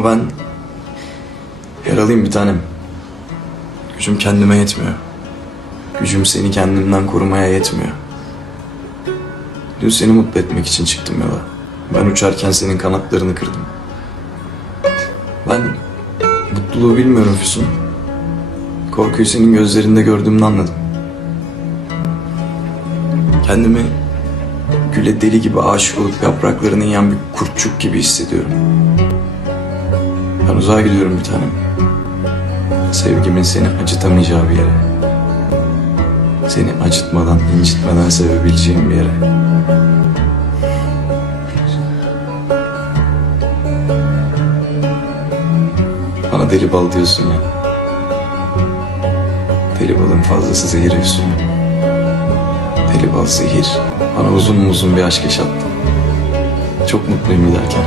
Ama ben yaralıyım bir tanem. Gücüm kendime yetmiyor. Gücüm seni kendimden korumaya yetmiyor. Dün seni mutlu etmek için çıktım yola. Ben uçarken senin kanatlarını kırdım. Ben mutluluğu bilmiyorum Füsun. Korkuyu senin gözlerinde gördüğümde anladım. Kendimi güle deli gibi aşık olup yapraklarını yiyen bir kurtçuk gibi hissediyorum. Ben uzağa gidiyorum bir tanem. Sevgimin seni acıtamayacağı bir yere. Seni acıtmadan, incitmeden sevebileceğim bir yere. Bana deli bal diyorsun ya. Deli balın fazlası zehir Füsun. Deli bal zehir. Bana uzun uzun bir aşk yaşattı. Çok mutluyum giderken.